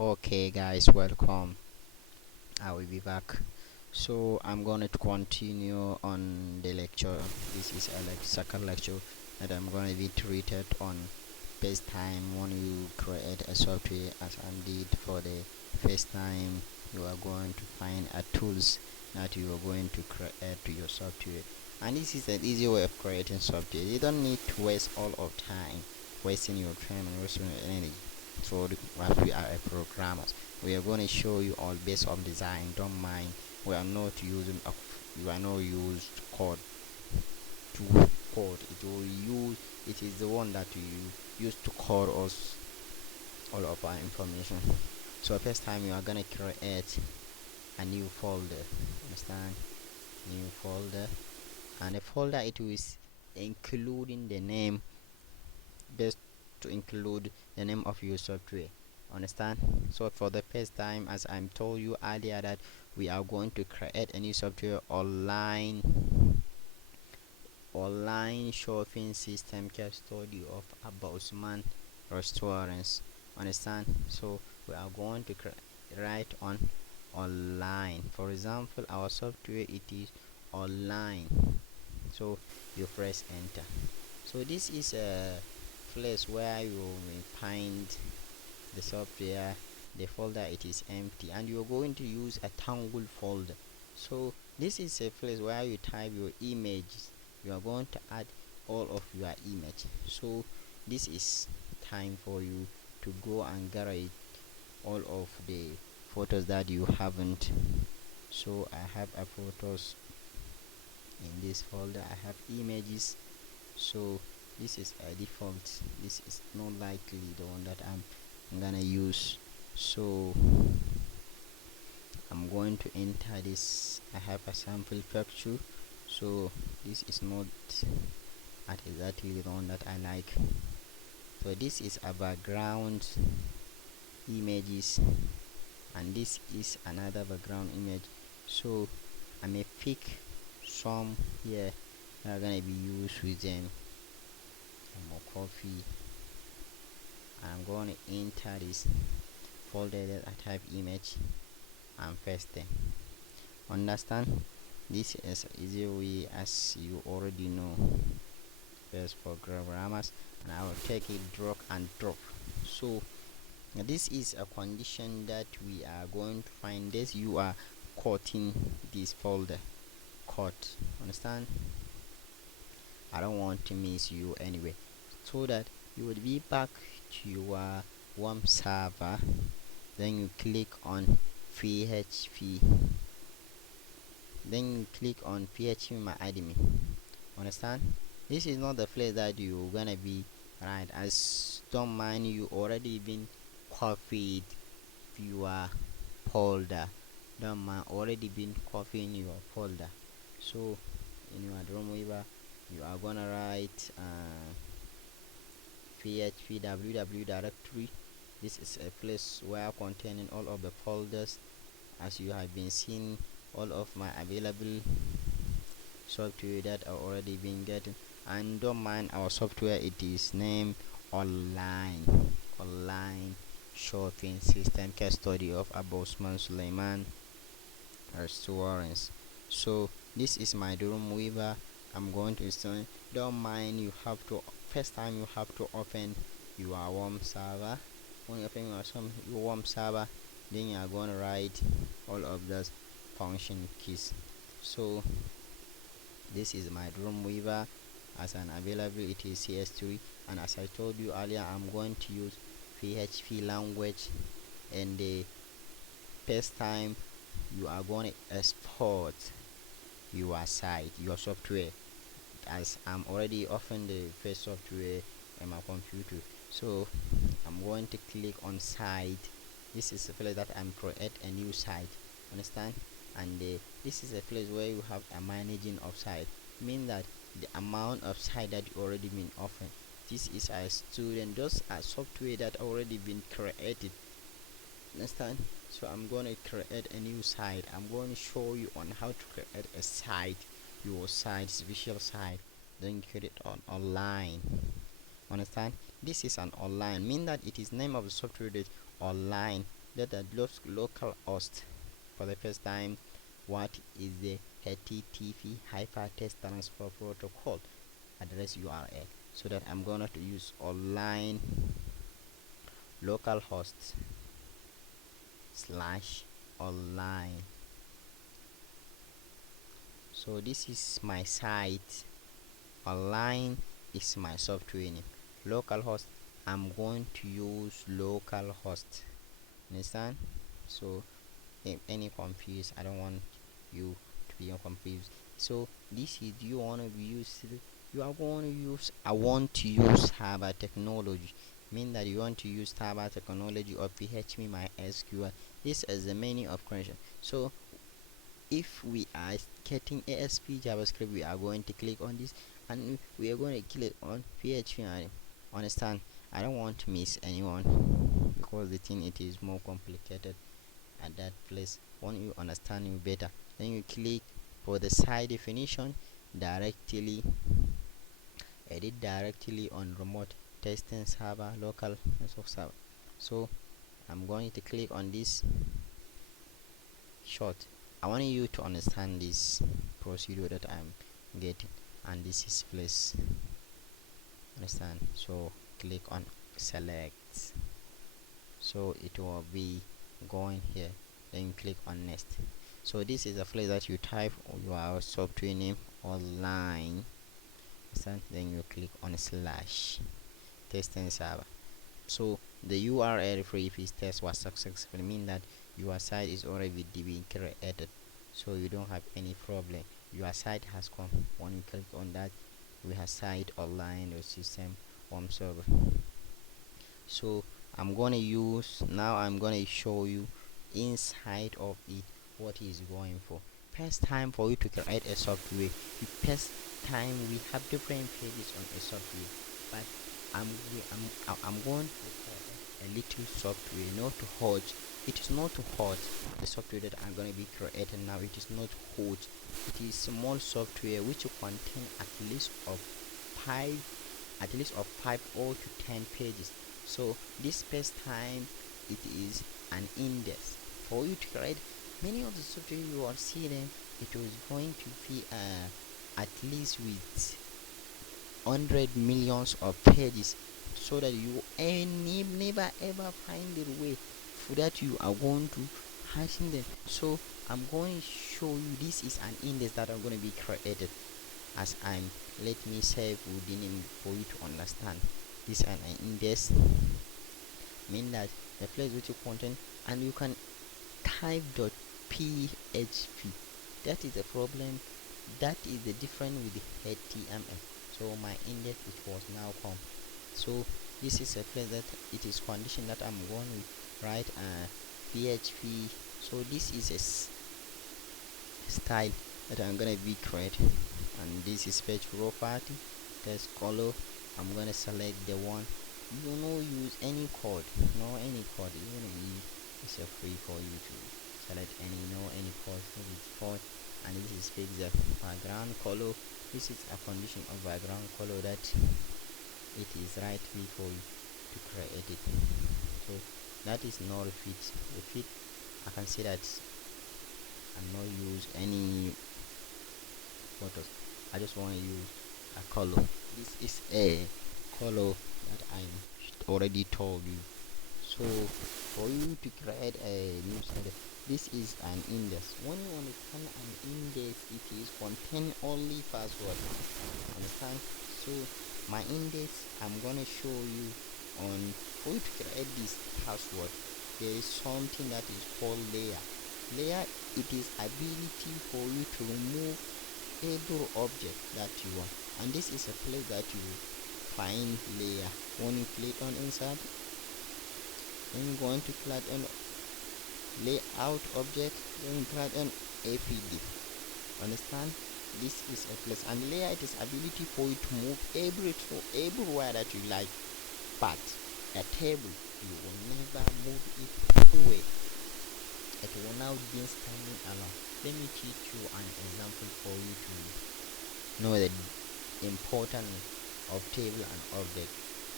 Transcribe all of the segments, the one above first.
Okay, guys, welcome. I will be back. So I'm going to continue on the lecture. This is a second lecture that I'm going to be treated on first time when you create a software, as I did for the first time. You are going to find a tools that you are going to create to your software, and this is an easy way of creating software. You don't need to waste all of time, wasting your time and wasting your energy. So as we are a programmers, we are going to show you all based on design. Don't mind, we are not using we are not used code to code. It is the one that we use to code us all of our information. So first time you are gonna create a new folder. Understand? New folder, and a folder it is including the name, best to include the name of your software. Understand? So for the first time, as I'm told you earlier, that we are going to create a new software online shopping system case study of about man restaurants. Understand? So we are going to write on online. For example, our software it is online. So you press enter. So this is a place where you will find the software. The folder it is empty, and you're going to use a tangle folder. So this is a place where you type your images. You are going to add all of your image. So this is time for you to go and generate all of the photos that you haven't. So I have a photos in this folder. I have images. So this is a default. This is not likely the one that I'm gonna use. So I'm going to enter this. I have a sample picture. So this is not exactly the one that I like. So this is a background images, and this is another background image. So I may pick some here that are gonna be used with them. More coffee. I'm going to enter this folder that I type image and paste them. Understand? This is easy way, as you already know, best for programmers, and I will take it drag and drop. So this is a condition that we are going to find. This you are cutting this folder cut. Understand? I don't want to miss you anyway, so that you would be back to your warm server. Then you click on php, then you click on php my admin. Understand? This is not the place that you're gonna be right, as don't mind, you already been copied your folder. Don't mind, already been copying your folder. So in your Dreamweaver you are gonna write php www directory. This is a place where containing all of the folders, as you have been seeing all of my available software that are already been getting. And don't mind, our software it is named online shopping system case study of Abosman Suleiman restaurants. So this is my Dreamweaver. I'm going to install. Don't mind, you have to first time you have to open your warm server. When you open your warm server, then you are going to write all of those function keys. So this is my Dreamweaver. As an available it is CS3, and as I told you earlier, I'm going to use PHP language. And the first time you are going to export your site, your software, as I'm already open the first software in my computer. So I'm going to click on site. This is a place that I'm create a new site. Understand? And this is a place where you have a managing of site, mean that the amount of site that you already been offered. This is a student, those are software that already been created. Understand? So I'm going to create a new site. I'm going to show you on how to create a site, your site's visual site, then create it on online. Understand? This is an online, mean that it is name of the software that online. that the local host. For the first time, what is the HTTP hypertext transfer protocol address URL, so that I'm gonna to use online localhost slash online. So this is my site. Online is my software name. Localhost, I'm going to use localhost. Understand? So if any confused, I don't want you to be confused. So this is, you want to use, you are going to use, I want to use Java technology, mean that you want to use Java technology or PHP my SQL. This is the meaning of connection. So if we are getting ASP JavaScript, we are going to click on this, and we are going to click on PHP. And understand, I don't want to miss anyone, because the thing, it is more complicated at that place. When you understand you better, then you click for the site definition directly, edit directly on remote testing server, local network server. So I'm going to click on this short. I want you to understand this procedure that I'm getting, and this is place. Understand? So click on select. So it will be going here. Then you click on next. So this is a place that you type your software name online. Understand? Then you click on slash testing server. So the URL for if this test was successful, mean that your site is already being created, so you don't have any problem. Your site has come. When you click on that, we have site online or system home server. So I'm gonna use, now I'm gonna show you inside of it what is going for. First time for you to create a software, the first time we have different pages on a software, but I'm going to create a little software, not to host. It is not to host the software that I'm going to be creating now. It is not host. It is small software which contain at least of five or to 10 pages. So this first time, it is an index for you to create. Many of the software you are seeing, it was going to be at least with 100 millions of pages, so that you never ever find the way for that you are going to hashing them. So I'm going to show you, this is an index that I'm going to be created as I'm, let me save within it for you to understand. This is an index, mean that the place with your content, and you can type .php. That is the problem, that is the difference with the HTML. So my index, it was now come. So this is a place that it is condition that I'm going to write PHP. So this is a style that I'm gonna be creating, and this is page property, test color. I'm gonna select the one, you know, use any code, no any code, it's a free for you to select any code, and this is fix the background color. This is a condition of background color that it is right fit for you to create it. So that is not fit. The fit, I can see that I'm not use any photos. I just want to use a color. This is a color that I already told you. So for you to create a new site, this is an index. When you understand an index, it is contain only password. Understand? So my index, I'm gonna show you on, for you to create this password, there is something that is called layer. Layer, it is ability for you to remove every object that you want, and this is a place that you find layer. When you click on inside, then you're going to click on layout object, then you click on APD. Understand? This is a place, and layer, it is ability for you to move everywhere that you like, but a table, you will never move it anyway. It will now be standing alone. Let me teach you an example for you to know the importance of table and object.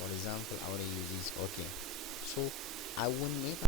For example, I want to use this. Okay, so I will never